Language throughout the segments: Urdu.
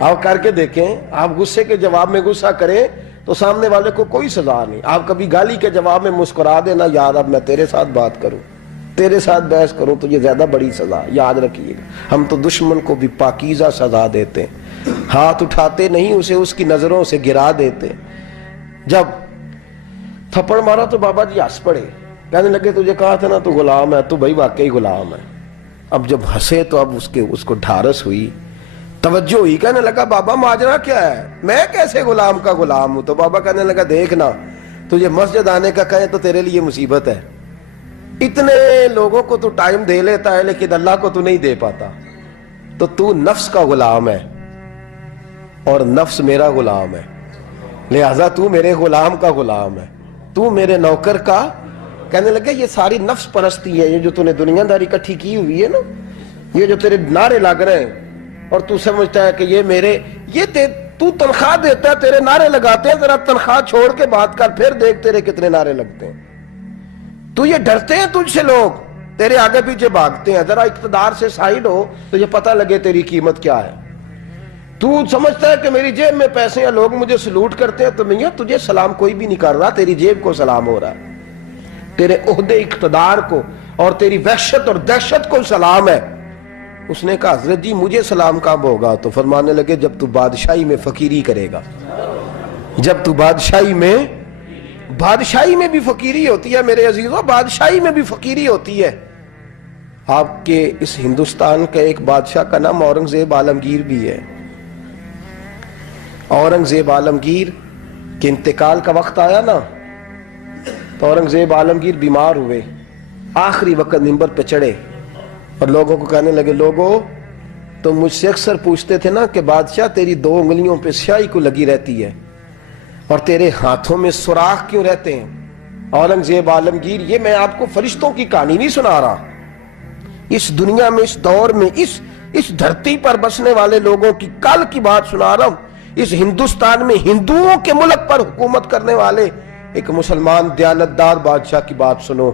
آپ کر کے دیکھیں, آپ غصے کے جواب میں غصہ کریں تو سامنے والے کو کوئی سزا نہیں. آپ کبھی گالی کے جواب میں مسکرا دینا, یار اب میں تیرے ساتھ بات کروں, تیرے ساتھ بحث کروں تو یہ زیادہ بڑی سزا. یاد رکھیے گا, ہم تو دشمن کو بھی پاکیزہ سزا دیتے ہیں, ہاتھ اٹھاتے نہیں, اسے اس کی نظروں سے گرا دیتے. جب تھپڑ مارا تو بابا جی ہنس پڑے, کہنے لگے تجھے کہا تھا نا تو غلام ہے, تو بھائی واقعی غلام ہے. اب جب ہنسے تو اب اس کو ڈھارس ہوئی, توجہ ہوئی, کہنے لگا بابا ماجرا کیا ہے, میں کیسے غلام کا غلام ہوں. تو بابا کہنے لگا دیکھنا, تجھے مسجد آنے کا کہے تو تیرے لیے مصیبت ہے. اتنے لوگوں کو تو ٹائم دے لیتا ہے لیکن اللہ کو تو نہیں دے پاتا. تو نفس کا غلام ہے اور نفس میرا غلام ہے, لہذا تو میرے غلام کا غلام ہے, تو میرے نوکر کا. کہنے لگے یہ ساری نفس پرستی ہے, یہ جو تو نے دنیا داری اکٹھی کی ہوئی ہے نا, یہ جو تیرے نعرے لگ رہے ہیں اور تو سمجھتا ہے کہ یہ میرے, تو تنخواہ دیتا ہے, تیرے نعرے لگاتے ہیں, ذرا تنخواہ چھوڑ کے بات کر, پھر دیکھ تیرے کتنے نعرے لگتے ہیں. تو یہ ڈرتے ہیں تجھ سے لوگ, تیرے آگے پیچھے بھاگتے ہیں. ذرا اقتدار سے سائیڈ ہو تو یہ پتہ لگے تیری قیمت کیا ہے. تو سمجھتا ہے کہ میری جیب میں پیسے ہیں, لوگ مجھے سلوٹ کرتے ہیں, تو میاں تجھے سلام کوئی بھی نہیں کر رہا, تیری جیب کو سلام ہو رہا ہے, تیرے عہدے اقتدار کو اور تیری وحشت اور دہشت کو سلام ہے. اس نے کہا حضرت جی مجھے سلام کب ہوگا؟ تو فرمانے لگے جب تو بادشاہی میں فقیری کرے گا. جب تو بادشاہی میں بھی فقیری ہوتی ہے میرے عزیزوں, بادشاہی میں بھی فقیری ہوتی ہے. آپ کے اس ہندوستان کا ایک بادشاہ کا نام اورنگزیب عالمگیر بھی ہے. اورنگزیب عالمگیر کے انتقال کا وقت آیا نا, تو اورنگزیب عالمگیر بیمار ہوئے, آخری وقت منبر پہ چڑھے اور لوگوں کو کہنے لگے, لوگوں تو مجھ سے اکثر پوچھتے تھے نا کہ بادشاہ تیری 2 انگلیوں پہ سیاہی کو لگی رہتی ہے اور تیرے ہاتھوں میں سوراخ کیوں رہتے ہیں. اورنگزیب عالمگیر, یہ میں آپ کو فرشتوں کی کہانی نہیں سنا رہا, اس دنیا میں, اس دور میں, اس دھرتی پر بسنے والے لوگوں کی کل کی بات سنا رہا ہوں. اس ہندوستان میں ہندوؤں کے ملک پر حکومت کرنے والے ایک مسلمان دیانتدار بادشاہ کی بات سنو.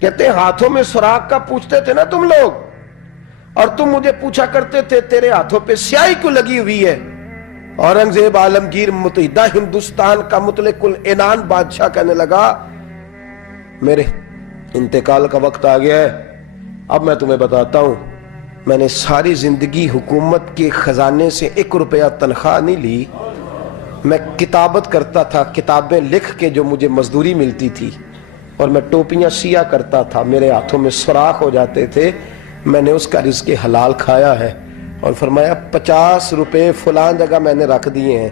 کہتے ہیں ہاتھوں میں سوراخ کا پوچھتے تھے نا تم لوگ, اور تم مجھے پوچھا کرتے تھے تیرے ہاتھوں پہ سیاہی کیوں لگی ہوئی ہے. اورنگزیب عالمگیر متحدہ ہندوستان کا مطلق العنان بادشاہ کہنے لگا میرے انتقال کا وقت آ گیا ہے. اب میں تمہیں بتاتا ہوں, میں نے ساری زندگی حکومت کے خزانے سے 1 روپیہ تنخواہ نہیں لی. میں کتابت کرتا تھا, کتابیں لکھ کے جو مجھے مزدوری ملتی تھی, اور میں ٹوپیاں سیا کرتا تھا, میرے ہاتھوں میں سوراخ ہو جاتے تھے. میں نے اس کا رزق حلال کھایا ہے, اور فرمایا 50 روپے فلان جگہ میں نے رکھ دیے ہیں,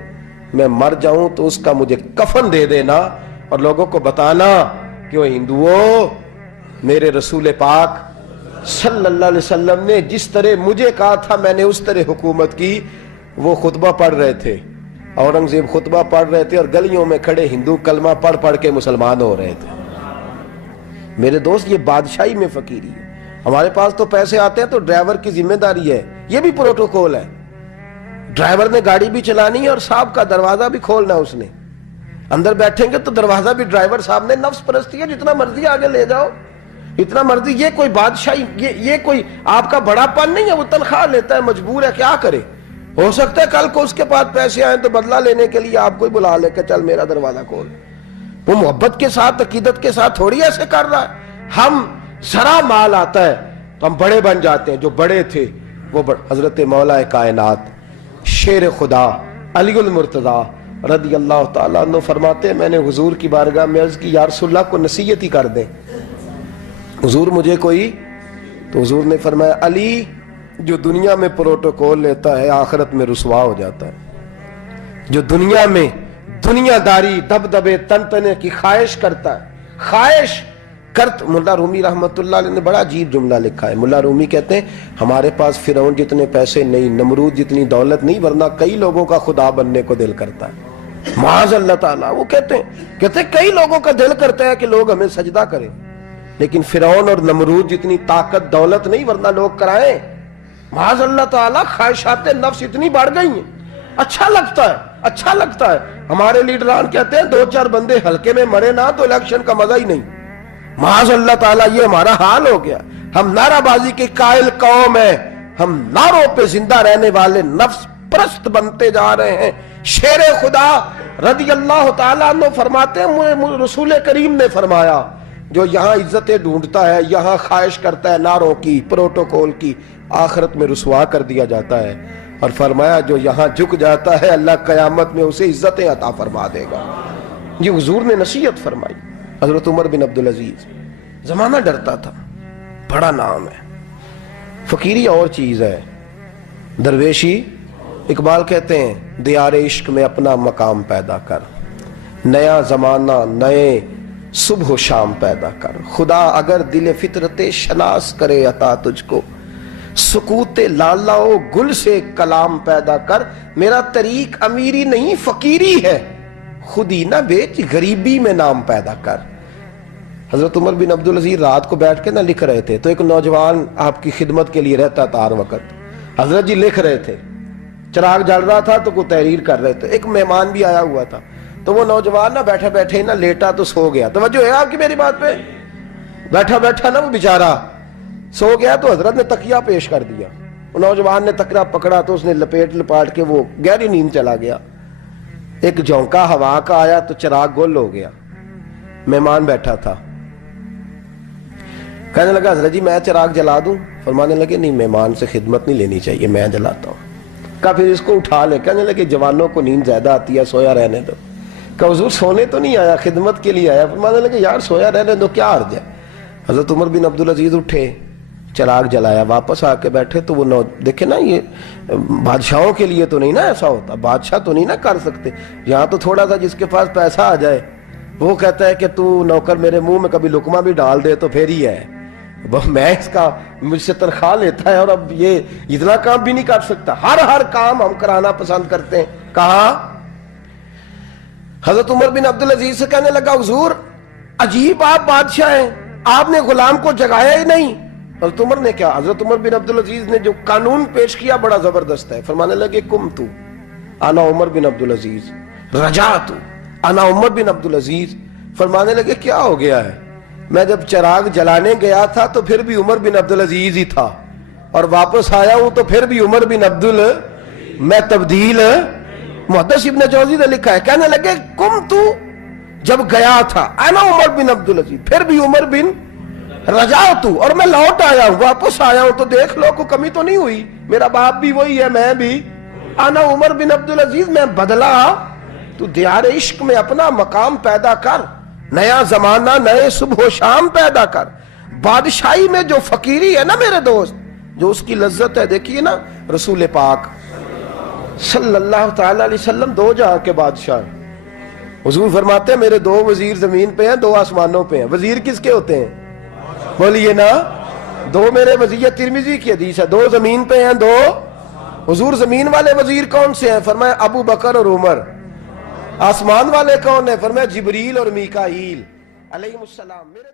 میں مر جاؤں تو اس کا مجھے کفن دے دینا اور لوگوں کو بتانا کہ وہ ہندوؤں, میرے رسول پاک صلی اللہ علیہ وسلم نے جس طرح مجھے کہا تھا میں نے اس طرح حکومت کی. وہ خطبہ پڑھ رہے تھے, اورنگزیب خطبہ پڑھ رہے تھے, اور گلیوں میں کھڑے ہندو کلمہ پڑھ کے مسلمان ہو رہے تھے. میرے دوست, یہ بادشاہی میں فقیری ہے. ہمارے پاس تو پیسے آتے ہیں تو ڈرائیور کی ذمہ داری ہے, یہ بھی پروٹوکول ہے. ڈرائیور نے گاڑی بھی چلانی ہے اور صاحب کا دروازہ بھی کھولنا, اس نے اندر بیٹھیں گے تو دروازہ بھی ڈرائیور صاحب نے. نفس پرستی ہے, جتنا مرضی آگے لے جاؤ, اتنا مرضی. یہ کوئی بادشاہی, یہ کوئی آپ کا بڑا پن نہیں ہے. وہ تنخواہ لیتا ہے, مجبور ہے, کیا کرے. ہو سکتا ہے کل کو اس کے پاس پیسے آئیں تو بدلہ لینے کے لیے آپ کو بلا لے کہ چل میرا دروازہ کھول. وہ محبت کے ساتھ, عقیدت کے ساتھ تھوڑی ایسے کر رہا ہے. ہم ذرا مال آتا ہے تو ہم بڑے بن جاتے ہیں. جو بڑے تھے وہ حضرت مولا کائنات شیر خدا علی المرتضی رضی اللہ تعالیٰ عنہ فرماتے ہیں, میں نے حضور کی بارگاہ میں عرض کی یا رسول اللہ کو نصیحت ہی کر دیں, حضور مجھے کوئی. تو حضور نے فرمایا علی, جو دنیا میں پروٹوکول لیتا ہے آخرت میں رسوا ہو جاتا ہے. جو دنیا میں دنیا داری, دبدبے, تنتنے کی خواہش کرتا ہے, خواہش ملا رومی رحمت اللہ علیہ نے بڑا عجیب جملہ لکھا ہے. ملا رومی کہتے ہیں ہمارے پاس فرعون جتنے پیسے نہیں, نمرود جتنی دولت نہیں, ورنہ کئی لوگوں کا خدا بننے کو دل کرتا ہے. معاذ اللہ تعالیٰ. وہ کہتے ہیں کئی لوگوں کا دل کرتا ہے کہ لوگ ہمیں سجدہ کریں, لیکن فرعون اور نمرود جتنی طاقت دولت نہیں, ورنہ لوگ کرائیں. معاذ اللہ تعالیٰ. خواہشات نفس اتنی بڑھ گئی ہیں. اچھا لگتا ہے. ہمارے لیڈران کہتے ہیں 2-4 بندے ہلکے میں مرے نہ تو الیکشن کا مزہ ہی نہیں. معاذ اللہ تعالیٰ, یہ ہمارا حال ہو گیا. ہم نعرہ بازی کے قائل قوم ہیں, ہم نعروں پہ زندہ رہنے والے, نفس پرست بنتے جا رہے ہیں. شیر خدا رضی اللہ تعالیٰ عنہ فرماتے ہیں رسول کریم نے فرمایا جو یہاں عزتیں ڈھونڈتا ہے, یہاں خواہش کرتا ہے نعروں کی, پروٹوکول کی, آخرت میں رسوا کر دیا جاتا ہے. اور فرمایا جو یہاں جھک جاتا ہے اللہ قیامت میں اسے عزتیں عطا فرما دے گا. یہ حضور نے نصیحت فرمائی. حضرت عمر بن عبدالعزیز, زمانہ ڈرتا تھا, بڑا نام ہے. فقیری اور چیز ہے, درویشی. اقبال کہتے ہیں دیار عشق میں اپنا مقام پیدا کر, نیا زمانہ نئے صبح و شام پیدا کر. خدا اگر دل فطرت شناس کرے عطا تجھ کو, سکوت لالا و گل سے کلام پیدا کر. میرا طریق امیری نہیں فقیری ہے, خود ہی نہ بیچ غریبی میں نام پیدا کر. حضرت عمر بن عبدالعزیز رات کو بیٹھ کے نہ لکھ رہے تھے, تو ایک نوجوان آپ کی خدمت کے لیے رہتا تھا ہر وقت. حضرت جی لکھ رہے تھے, چراغ جل رہا تھا تو کوئی تحریر کر رہے تھے. ایک مہمان بھی آیا ہوا تھا, تو وہ نوجوان نہ بیٹھے بیٹھے نہ لیٹا تو سو گیا. توجہ ہے آپ کی میری بات پہ؟ بیٹھا بیٹھا نہ وہ بیچارہ سو گیا, تو حضرت نے تکیہ پیش کر دیا. وہ نوجوان نے تکیہ پکڑا تو اس نے لپاٹ کے وہ گہری نیند چلا گیا. ایک جھونکا ہوا کا آیا تو چراغ گل ہو گیا. مہمان بیٹھا تھا, کہنے لگا حضرت جی میں چراغ جلا دوں؟ فرمانے لگے نہیں, مہمان سے خدمت نہیں لینی چاہیے, میں جلاتا ہوں. کہا پھر اس کو اٹھا لے. کہنے لگے جوانوں کو نیند زیادہ آتی ہے, سویا رہنے دو. کہ حضور سونے تو نہیں آیا, خدمت کے لیے آیا. فرمانے لگے یار سویا رہنے دو, کیا عرض ہے. حضرت عمر بن عبدالعزیز اٹھے, چراغ جلایا, واپس آ کے بیٹھے تو وہ دیکھیں نا, یہ بادشاہوں کے لیے تو نہیں نا ایسا ہوتا, بادشاہ تو نہیں نا کر سکتے. یہاں تو تھوڑا سا جس کے پاس پیسہ آ جائے وہ کہتا ہے کہ تو نوکر میرے منہ میں کبھی لقمہ بھی ڈال دے تو پھر ہی ہے, میں اس کا مجھ سے تنخواہ لیتا ہے اور اب یہ اتنا کام بھی نہیں کر سکتا. ہر کام ہم کرانا پسند کرتے ہیں. کہا حضرت عمر بن عبدالعزیز سے کہنے لگا حضور عجیب آپ بادشاہ ہیں, آپ نے غلام کو جگایا ہی نہیں. حضرت عمر نے کیا, حضرت عمر بن عبدالعزیز نے جو قانون پیش کیا بڑا زبردست ہے. فرمانے لگے کم تو انا عمر بن عبدالعزیز رجعت انا عمر بن عبدالعزیز. فرمانے لگے کیا ہو گیا ہے, میں جب چراغ جلانے گیا تھا تو پھر بھی عمر بن عبدالعزیز ہی تھا, اور واپس آیا ہوں تو پھر بھی عمر بن میں تبدیل. محدث ابن جوزی نے لکھا ہے, کہنے لگے کم تو جب گیا تھا انا عمر بن عبدالعزیز, پھر بھی عمر بن رجعت, اور میں لوٹ آیا ہوں, واپس آیا ہوں, تو دیکھ لو کوئی کمی تو نہیں ہوئی. میرا باپ بھی وہی ہے, میں بھی انا عمر بن عبدالعزیز, میں بدلا. تو دیار عشق میں اپنا مقام پیدا کر, نیا زمانہ نئے صبح و شام پیدا کر. بادشاہی میں جو فقیری ہے نا میرے دوست, جو اس کی لذت ہے, دیکھیے نا رسول پاک صلی اللہ تعالی علیہ وسلم دو جہاں کے بادشاہ. حضور فرماتے ہیں میرے دو وزیر زمین پہ ہیں, دو آسمانوں پہ ہیں. وزیر کس کے ہوتے ہیں؟ بولیے نا, دو میرے وزیر. ترمذی کی حدیث ہے, دو زمین پہ ہیں, دو. حضور زمین والے وزیر کون سے ہیں؟ فرمایا ابو بکر اور عمر. آسمان والے کون ہیں؟ فرمایا جبریل اور میکائیل علیہ السلام. میرے